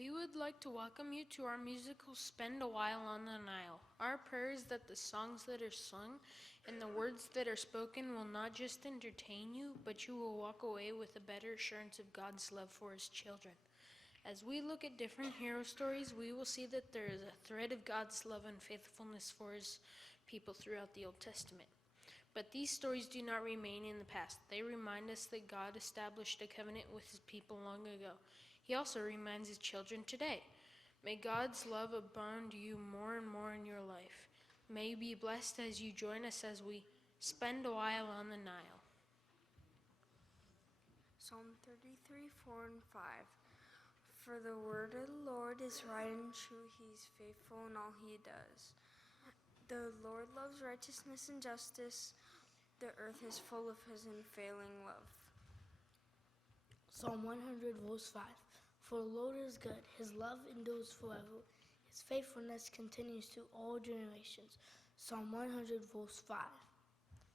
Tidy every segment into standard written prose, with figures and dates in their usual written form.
We would like to welcome you to our musical Spend a While on the Nile. Our prayer is that the songs that are sung and the words that are spoken will not just entertain you, but you will walk away with a better assurance of God's love for His children. As we look at different hero stories, we will see that there is a thread of God's love and faithfulness for His people throughout the Old Testament. But these stories do not remain in the past. They remind us that God established a covenant with His people long ago. He also reminds His children today. May God's love abound you more and more in your life. May you be blessed as you join us as we spend a while on the Nile. Psalm 33, 4 and 5. For the word of the Lord is right and true. He is faithful in all He does. The Lord loves righteousness and justice. The earth is full of His unfailing love. Psalm 100, verse 5. For the Lord is good, His love endures forever. His faithfulness continues to all generations. Psalm 100, verse 5.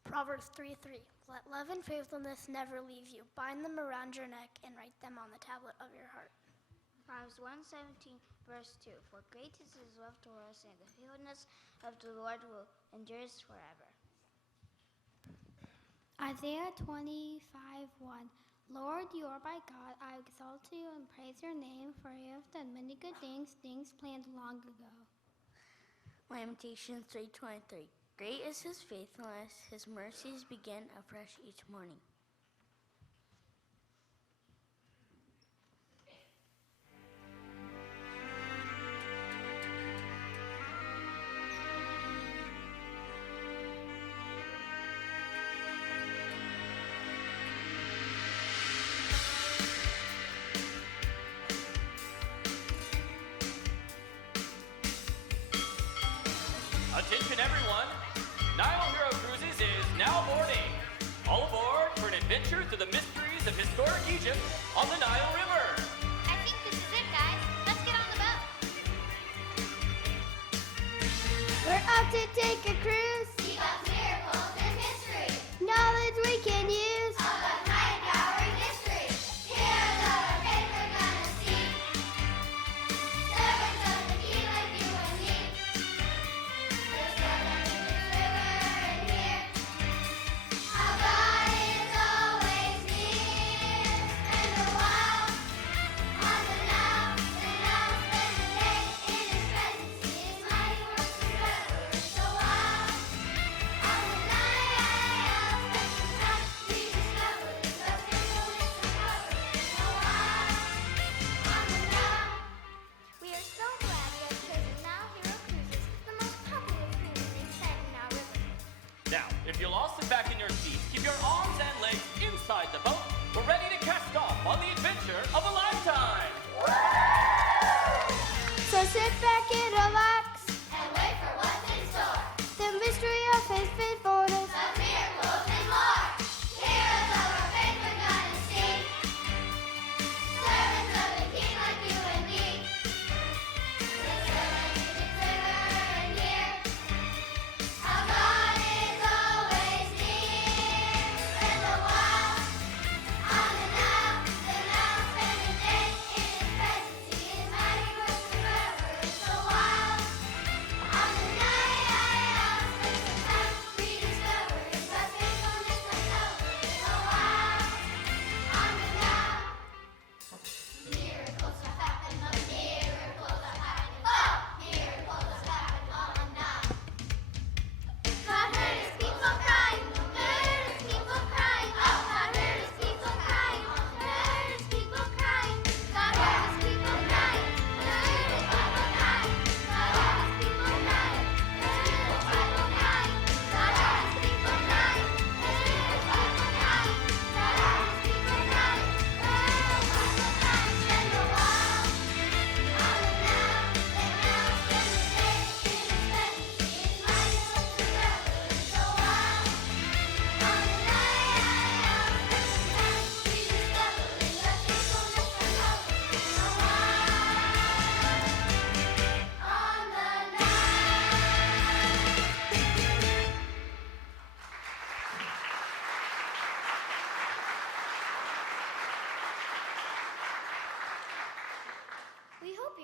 Proverbs 3:3. Let love and faithfulness never leave you. Bind them around your neck and write them on the tablet of your heart. Proverbs 1:17, verse 2. For great is His love toward us, and the faithfulness of the Lord will endure forever. Isaiah 25:1. Lord, you are my God. I exalt you and praise your name, for you have done many good things, things planned long ago. Lamentations 3:23. Great is His faithfulness, His mercies begin afresh each morning. Attention everyone, NILE Hero Cruises is now boarding. All aboard for an adventure through the mysteries of historic Egypt on the Nile River. I think this is it, guys. Let's get on the boat. We're up to take a cruise. See God's miracles and history. Knowledge we can use. Of God's high power and mystery. Heroes of our faith we're gonna see. Servants of the King like you and me. The southern river and here. How God is always near. Spend a while on the Nile. Spend the day in His presence. His mighty works forever. So wild.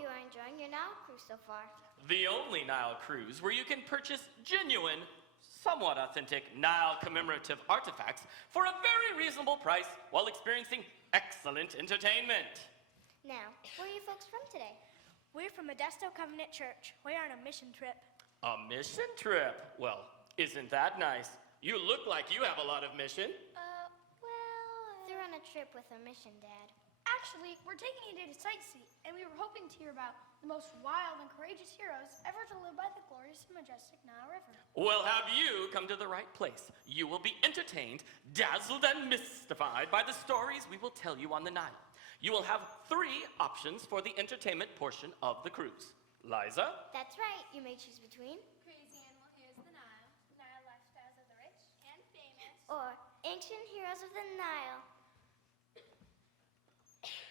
you are enjoying your Nile cruise so far. The only Nile cruise where you can purchase genuine, somewhat authentic Nile commemorative artifacts for a very reasonable price while experiencing excellent entertainment. Now, where are you folks from today? We're from Modesto Covenant Church. We're on a mission trip. A mission trip? Well, isn't that nice? You look like you have a lot of mission. They're on a trip with a mission, Dad. Actually, we're taking you to sightsee, and we were hoping to hear about the most wild and courageous heroes ever to live by the glorious and majestic Nile River. Well, have you come to the right place? You will be entertained, dazzled, and mystified by the stories we will tell you on the Nile. You will have 3 options for the entertainment portion of the cruise. Liza? That's right. You may choose between Crazy Animal Here's the Nile, Nile Lifestyles of the Rich and Famous. or Ancient Heroes of the Nile.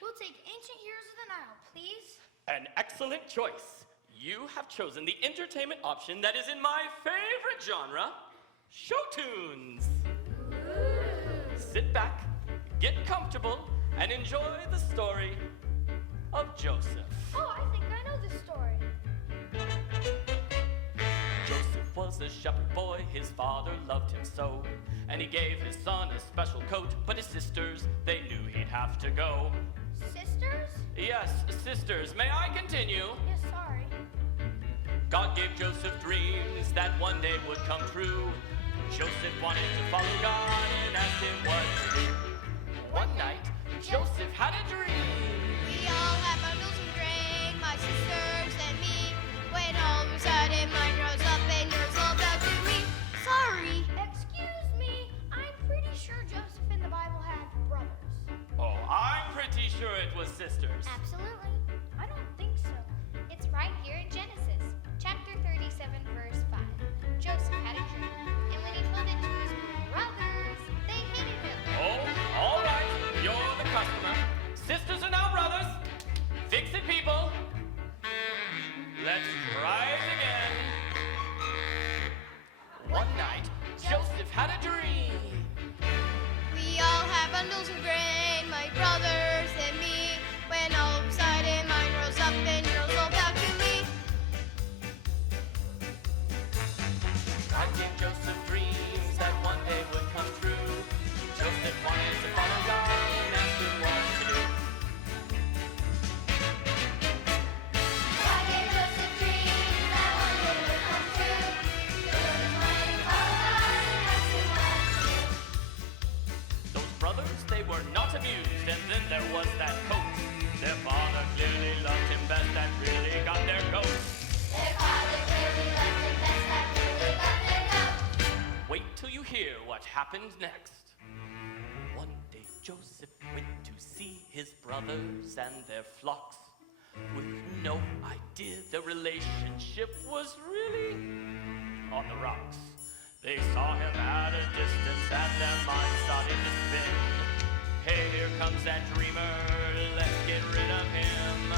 We'll take Ancient Heroes of the Nile, please. An excellent choice. You have chosen the entertainment option that is in my favorite genre, show tunes. Sit back, get comfortable, and enjoy the story of Joseph. Oh, I think I know this story. Joseph was a shepherd boy, his father loved him so. And he gave his son a special coat, but his sisters, they knew he'd have to go. Sisters? Yes, sisters, may I continue? Yes, sorry. God gave Joseph dreams that one day would come true. Joseph wanted to follow God and asked him what to do. One night, Joseph had a dream. We all have bundles of grain, my sisters and me. When all of a sudden mine rose up and yours all down to me. Sorry. Excuse me, I'm pretty sure Joseph in the Bible had brothers. Oh, I'm pretty sure it was sisters. Absolutely. I don't think so. It's right here in Genesis, chapter 37, verse 5. Joseph had a dream, and when he told it to his brothers, they hated him. Oh, all right, you're the customer. Sisters are now brothers. Fix it, people. Let's rise again. One night, Joseph had a dream. We all have bundles of grain, my brothers and me. When all of a sudden mine rose up and yours all down to me. God gave Joseph dreams that one day would come true. Joseph wanted to follow God and asked him what to do. God gave us a dream that one day would come true. Joseph wanted to follow God and asked him what to do. Those brothers, they were not amused, and then there was that coat. Their father clearly loved him best and really got their goat. Their father clearly loved him best, that really got their goat. Wait till you hear what happened next. One day Joseph went to see his brothers and their flocks, with no idea their relationship was really on the rocks. They saw him at a distance and their minds started to spin. Hey, here comes that dreamer, let's get rid of him.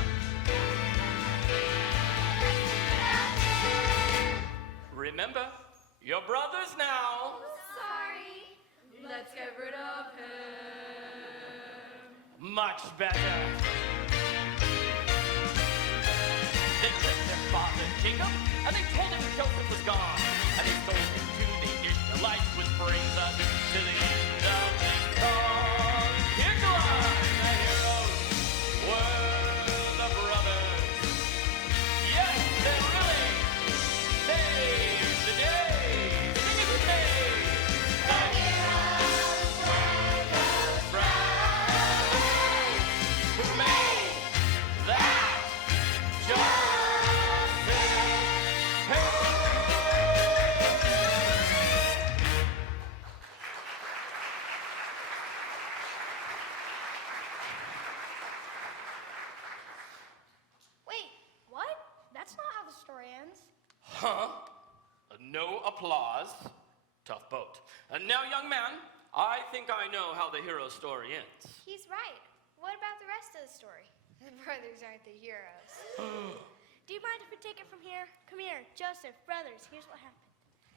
Remember, you're brothers now. Sorry. Let's get rid of him. Much better. They tricked their father Jacob, and they told him Joseph was gone. And they sold him to the Ishmaelites, which brings us to the end of this song. Here go on, the heroes were the brothers. Yes, they really saved the day. Sing it with me. The heroes were those brothers who made that Joseph pay. Wait, what? That's not how the story ends. Huh? No applause. Tough boat. And now, young man, I think I know how the hero story ends. He's right. What about the rest of the story? The brothers aren't the heroes. Do you mind if we take it from here? Come here, Joseph, brothers, here's what happened.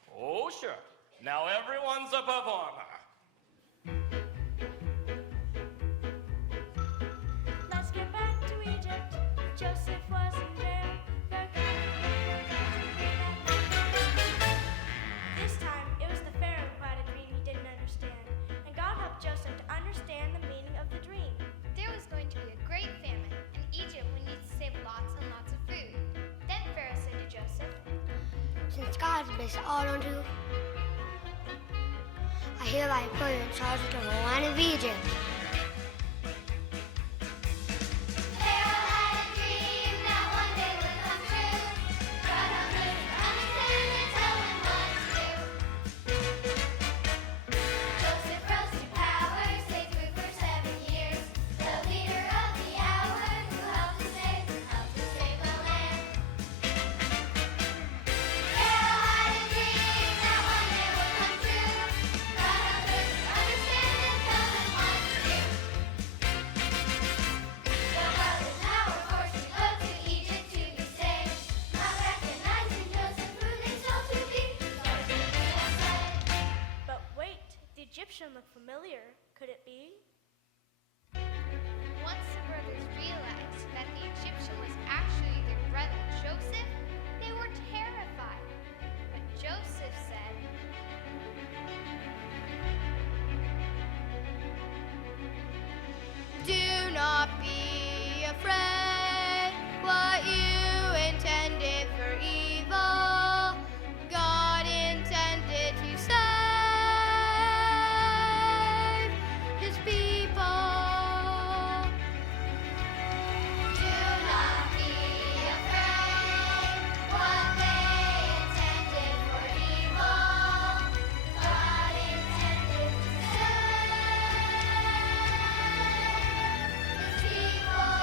Oh, sure. Now everyone's a performer. Let's get back to Egypt. Joseph was which God has based all unto. I hereby put you in charge of the whole land of Egypt. Pharaoh had a dream that one day would come true. God helped Moses understand and tell him what to do. Joseph rose to power, stayed through for 7 years. The leader of the hour who helped to save the land. Pharaoh had a dream that one day would come true. God helped Moses understand and tell him what to do. The brothers now were forced to go to Egypt to be saved. Not recognizing Joseph, who they told to be enslaved. But wait, the Egyptian looked familiar. Could it be? Once the brothers realized that the Egyptian was actually their brother Joseph, they were terrified. But Joseph said, "Do not be afraid. What you intended for evil, God intended to save His people." Do not be afraid. What they intended for evil, God intended to save His people.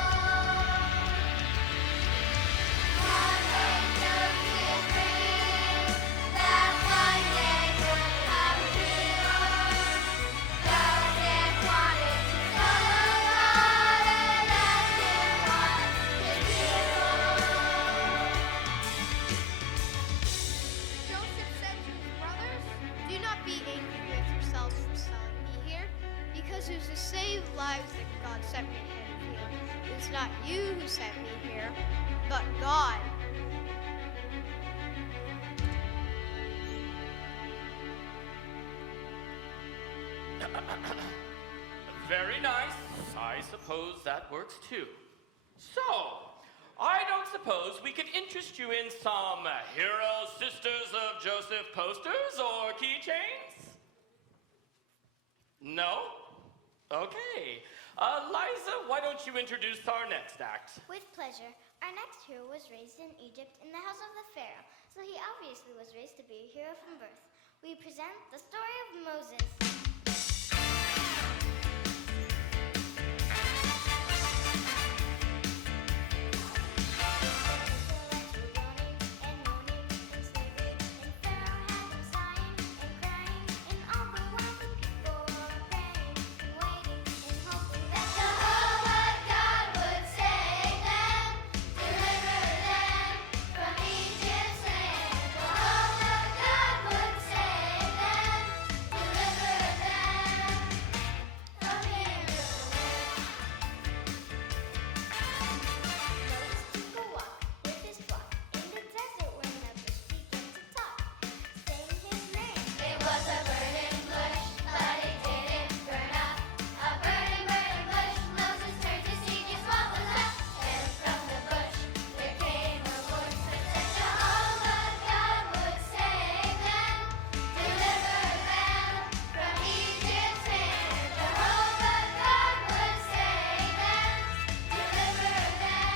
One day Joseph dreamed that one day would come true. Joseph wanted to follow God and ask Him what to do. Joseph said to his brothers, "Do not be angry with yourselves for selling me here, because it was to save lives that God sent me ahead of you. It was not you who sent me here, but God." Very nice. I suppose that works too. So, I don't suppose we could interest you in some Hero Sisters of Joseph posters or keychains? No? Okay. Liza, why don't you introduce our next act? With pleasure. Our next hero was raised in Egypt in the house of the Pharaoh, so he obviously was raised to be a hero from birth. We present the story of Moses. Jehovah God would save them, deliver them from Egypt's hand. Jehovah God would save them, deliver them from Egypt's Moses took a walk with his flock in the desert when a bush began to talk, saying his name. It was a burning bush, but it didn't burn up. A burning, burning bush. Moses turned to see just what was up. And from the bush there came a voice that said, Jehovah God would save them, deliver them from Egypt's hand. Jehovah God would save them, deliver them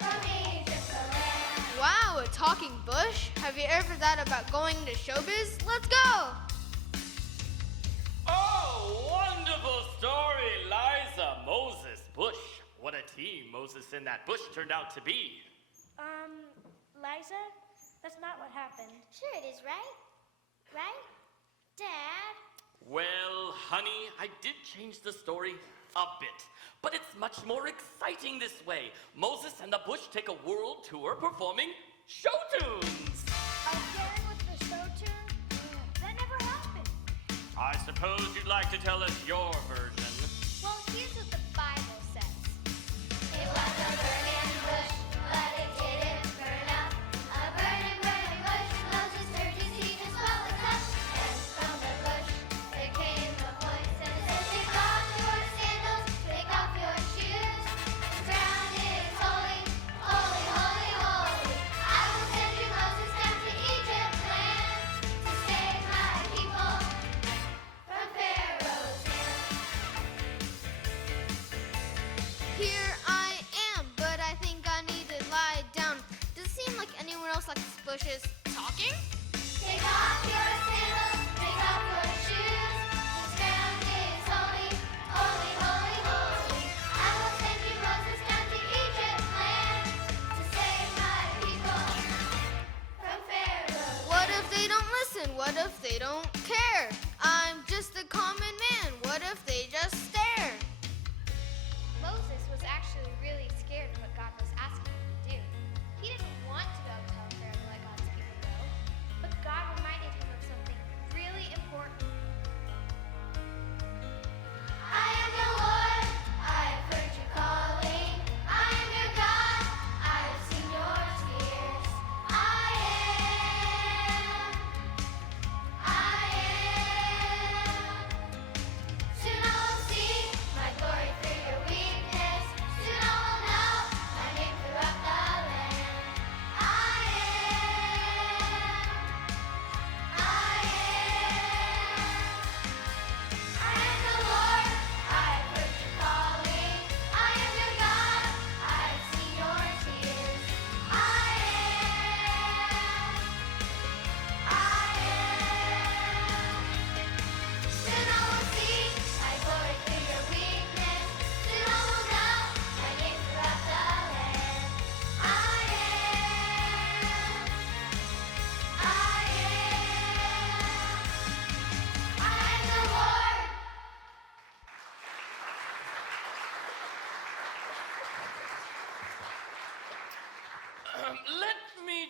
from Egypt's land. Wow, a talking bush? Have you ever thought about going to showbiz? Let's go! Oh, wonderful story, Liza. Moses, Bush. What a team Moses and that bush turned out to be. Liza, that's not what happened. Sure it is, right? Right? Dad? Well, honey, I did change the story a bit, but it's much more exciting this way. Moses and the bush take a world tour performing show tunes. Again with the show tune? That never happened. I suppose you'd like to tell us your version. well, here's what the Bible says. It was a burning bush, but it didn't burn up. A burning, burning bush. Moses turned to see just what was up. And from the bush there came a voice that said, take off your sandals, take off your shoes. The ground is holy, holy, holy, holy. I will send you Moses down to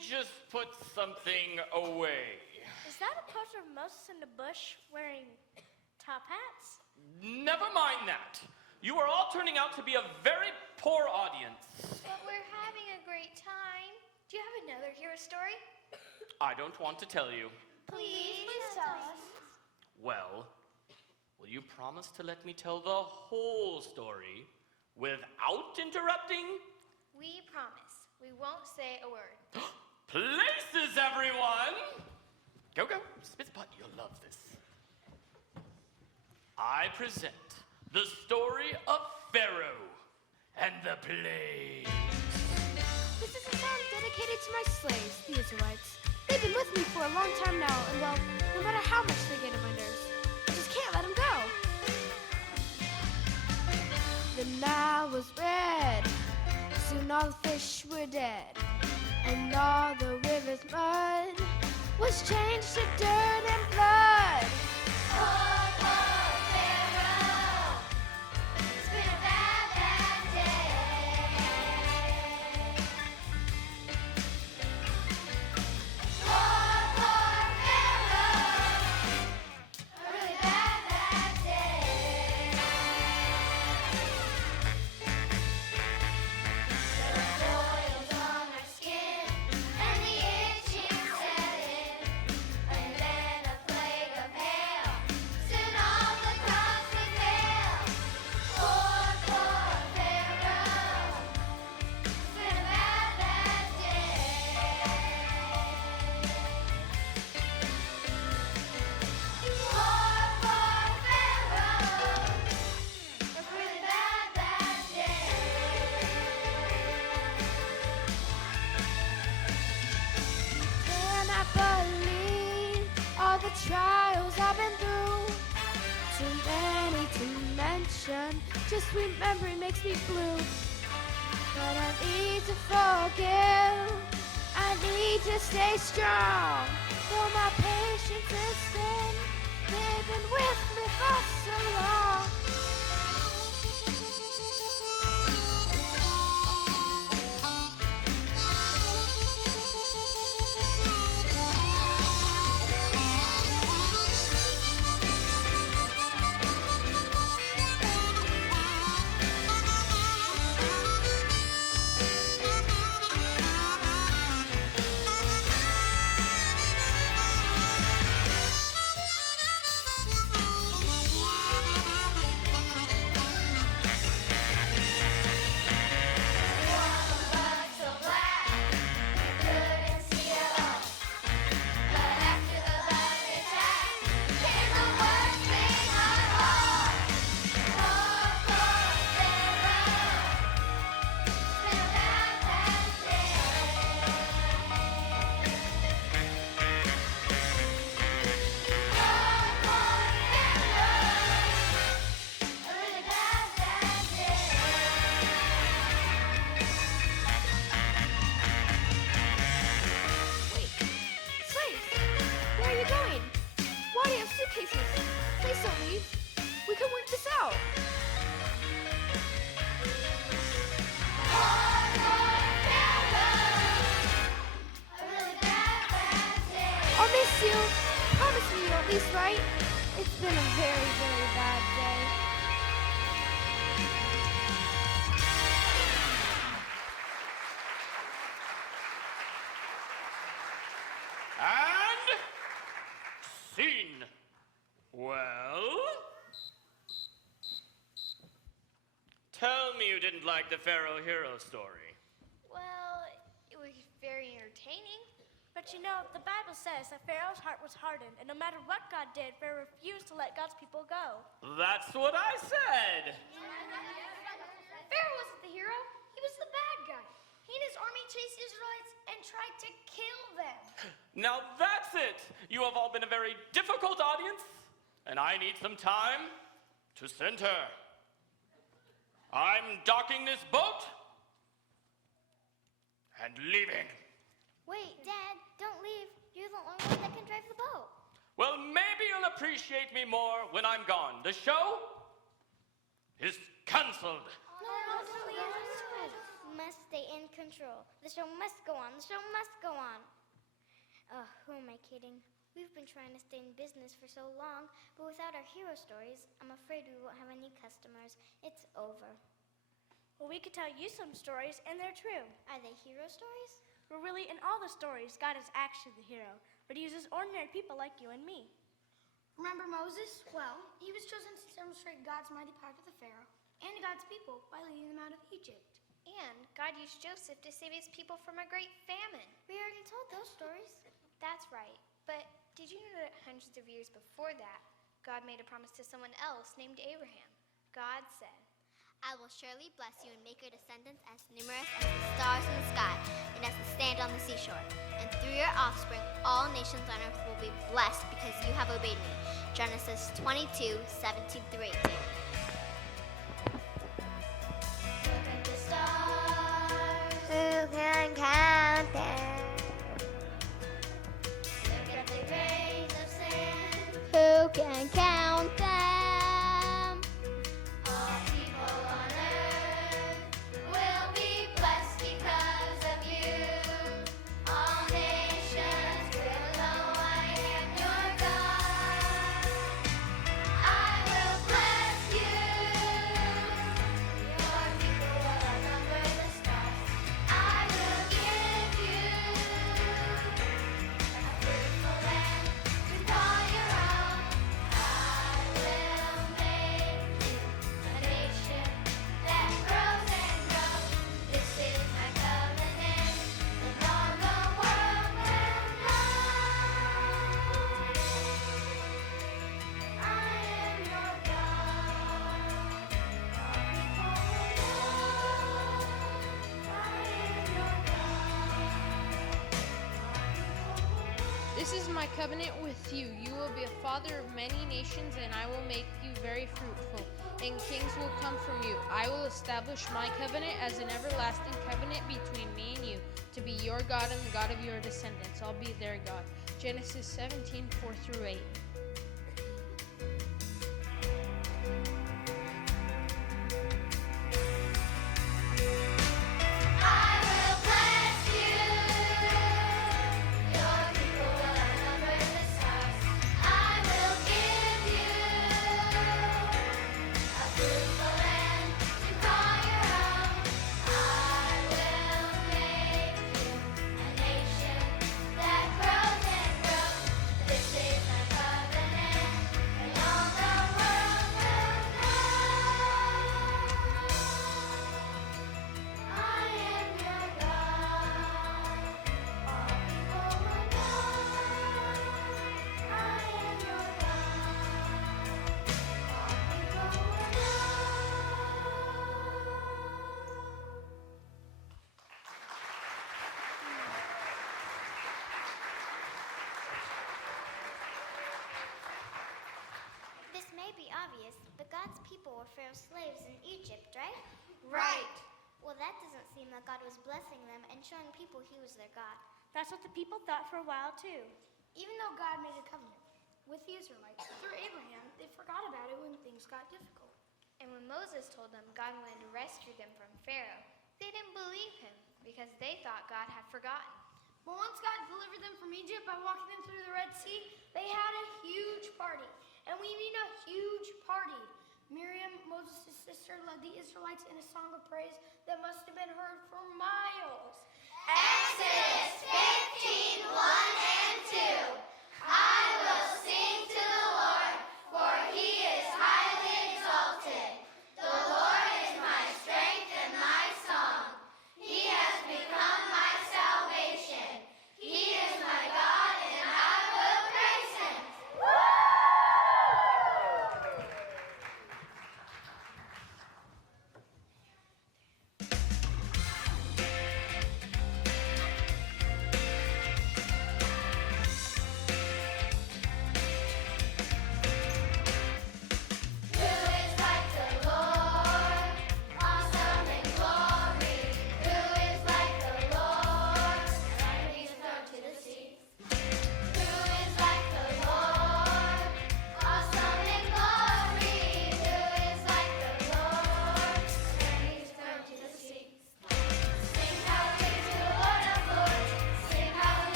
just put something away. Is that a poster of Moses in the bush wearing top hats? Never mind that. You are all turning out to be a very poor audience. But we're having a great time. Do you have another hero story? I don't want to tell you. Please tell us. Well, will you promise to let me tell the whole story without interrupting? We promise. We won't say a word. Places, everyone! Go, go. Spitspot, you'll love this. I present the story of Pharaoh and the plague. This is a song dedicated to my slaves, the Israelites. They've been with me for a long time now, and well, no matter how much they get on my nerves, I just can't let them go. The Nile was red, soon all the fish were dead, and all the river's mud was changed to dirt and blood. Poor, poor Pharaoh. It's been a bad, bad day. Poor, poor Pharaoh. A really bad, bad day. There were boils on our skin, and the itching set in. And then a plague of hail, soon all the crops would fail. Poor, poor Pharaoh, it's been a bad, bad day. Poor, poor Pharaoh, a really bad, bad day. Cannot believe all the trials I've been through. Too many to mention, just remembering makes me blue. But I need to forgive, I need to stay strong. For my patience is thin, they've been with me for so long. So black, couldn't see at all. But after the last attack, came the worst thing of all. Poor, poor Pharaoh, it's been a bad, bad day. Poor, poor Pharaoh, a really bad, bad day. Slaves, where are you going? Why do you have suitcases? Please don't leave. We can work this out. Poor, poor Pharaoh, a really bad, bad day. I'll miss you. Promise me you'll at least write. It's been a very, very bad day. And scene. Well? Tell me you didn't like the Pharaoh hero story. Well, it was very entertaining. But you know, the Bible says that Pharaoh's heart was hardened, and no matter what God did, Pharaoh refused to let God's people go. That's what I said. Pharaoh wasn't the hero, he was the bad guy. He and his army chased Israelites and tried to kill them. Now that's it. You have all been a very difficult audience, and I need some time to center. I'm docking this boat and leaving. Wait, Dad, don't leave. You're the only one that can drive the boat. Well, maybe you'll appreciate me more when I'm gone. The show is canceled. No, please. must stay in control. The show must go on. The show must go on. Oh, who am I kidding? We've been trying to stay in business for so long, but without our hero stories, I'm afraid we won't have any customers. It's over. Well, we could tell you some stories, and they're true. Are they hero stories? Well, really, in all the stories, God is actually the hero, but he uses ordinary people like you and me. Remember Moses? Well, he was chosen to demonstrate God's mighty power to the Pharaoh and to God's people by leading them out of Egypt. And God used Joseph to save his people from a great famine. We already told those stories. That's right. But did you know that hundreds of years before that, God made a promise to someone else named Abraham? God said, I will surely bless you and make your descendants as numerous as the stars in the sky and as the sand on the seashore. And through your offspring, all nations on earth will be blessed because you have obeyed me. Genesis 22:17-18. Look at the stars. Who can count them? Look at the grains of sand. Who can count them? All people on earth will be blessed because of you. All nations will know I am your God. I will bless you. Your people will outnumber the stars. I will give you a fruitful land to call your own. I will make you a nation that grows and grows. This is my covenant, and all the world will know. I am your God. All people will know. I am your God. This is my covenant with you. You will be a father of many nations, and I will make you very fruitful, and kings will come from you. I will establish my covenant as an everlasting covenant between me and you, to be your God and the God of your descendants. I'll be their God. Genesis 17:4-8. I will bless you. Your people will outnumber the stars. I will give you a fruitful land to call your own. I will make you a nation that grows and grows. This is my covenant, and all the world will know. I am your God. All people will know. I am your God. All people will This may be obvious, but God's people were Pharaoh's slaves in Egypt, right? Right. Well, that doesn't seem like God was blessing them and showing people he was their God. That's what the people thought for a while, too. Even though God made a covenant with the Israelites through Abraham, they forgot about it when things got difficult. and when Moses told them God wanted to rescue them from Pharaoh, they didn't believe him because they thought God had forgotten. But once God delivered them from Egypt by walking them through the Red Sea, they had a huge party. And we mean a huge party. Miriam, Moses' sister, led the Israelites in a song of praise that must have been heard for miles. Exodus 15, 1 and 2. I will sing to the Lord, for he is highly exalted. The Lord is my strength and my song. He has become my salvation. He is my God, and I will praise him.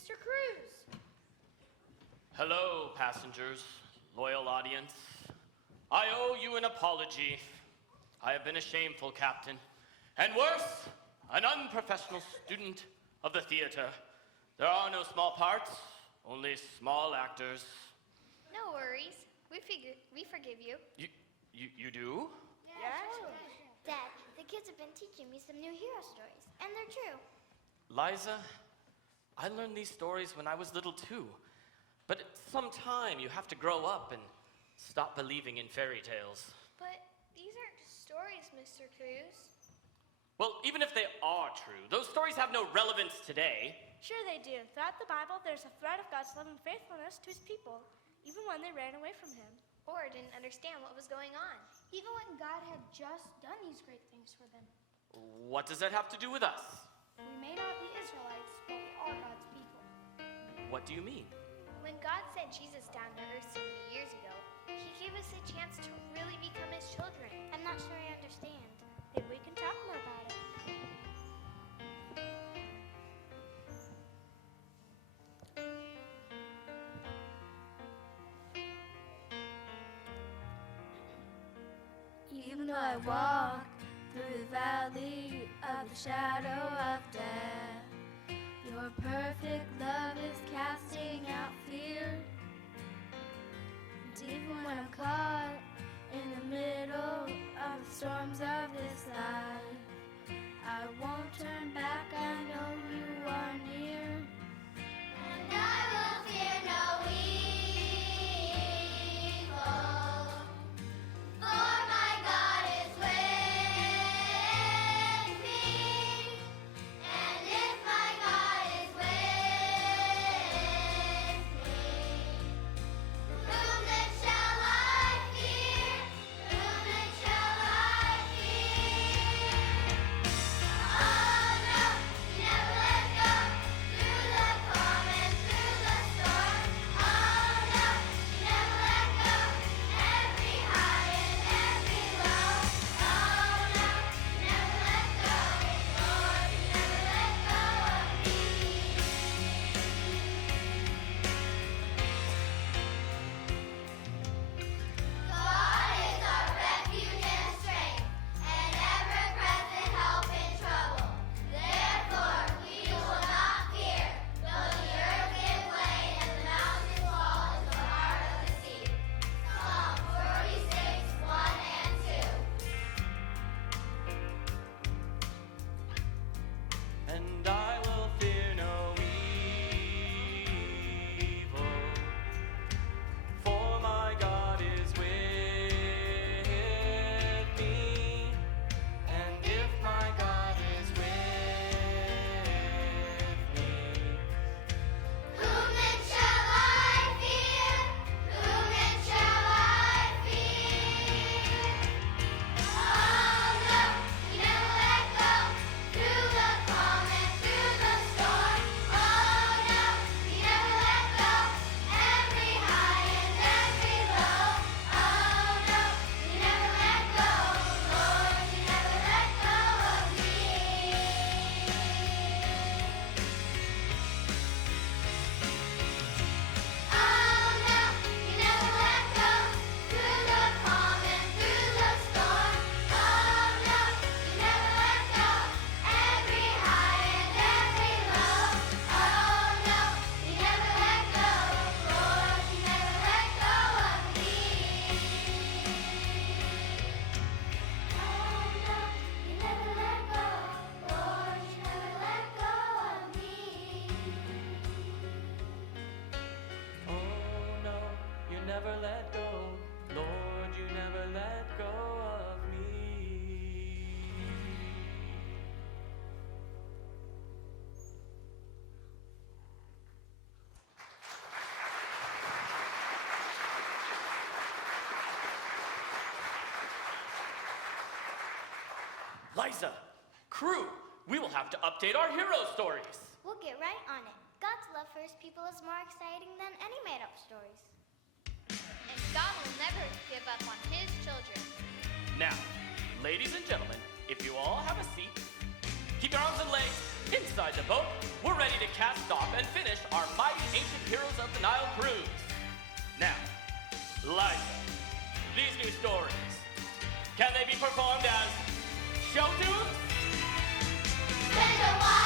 Mr. Cruz. Hello, passengers, loyal audience. I owe you an apology. I have been a shameful captain, and worse, an unprofessional student of the theater. There are no small parts, only small actors. No worries. We forgive you. You do? Dad, the kids have been teaching me some new hero stories, and they're true. Liza, I learned these stories when I was little too. But at some time, you have to grow up and stop believing in fairy tales. But these aren't just stories, Mr. Cruz. Well, even if they are true, those stories have no relevance today. Sure they do. Throughout the Bible, there's a thread of God's love and faithfulness to his people, even when they ran away from him. Or didn't understand what was going on. Even when God had just done these great things for them. What does that have to do with us? We may not be Israelites, but we are God's people. What do you mean? When God sent Jesus down to earth so many years ago, he gave us a chance to really become his children. I'm not sure I understand. Maybe we can talk more about it. Even though I walk through the valley of the shadow of death, your perfect love is casting out fear. And even when I'm caught in the middle of the storms of this life, I won't turn back, I know you are near. And I will fear no evil, for my God is with me. And if my God is with me, whom then shall I fear? Whom then shall I fear? Oh no, you never let go. Through the calm and through the storm. Oh no, you never let go. Every high and every low. Oh no, you never let go. Lord, you never let go of me. God is our refuge and strength, an ever-present help in trouble. Therefore we will not fear, though the earth give way and the mountains fall into the heart of the sea. Psalm 46, 1 and 2. And I will fear no evil, for my God is with me. And if my God is with me, Whom then shall I fear? Whom then shall I fear? Oh no, you never let go. Through the calm and through the storm. Oh no, you never let go. Every high and every low. Oh no, you never let go. Lord, you never let go of me. Oh no, you never let go. Through the calm and through the storm. Oh no, you never let go. Every high and every low. Oh no, you never let go. Lord, you never let go of me. Oh no, you never let go. Lord, you never let go of me. oh no, you never let go. Lord, you never let go of me. Liza, crew, we will have to update our hero stories. We'll get right on it. God's love for his people is more exciting than any made-up stories. And God will never give up on his children. Now, ladies and gentlemen, if you all have a seat, keep your arms and legs Inside the boat, we're ready to cast off and finish our mighty ancient heroes of the Nile cruise. Now, Liza, these new stories, can they be performed as show tunes? Spend a while.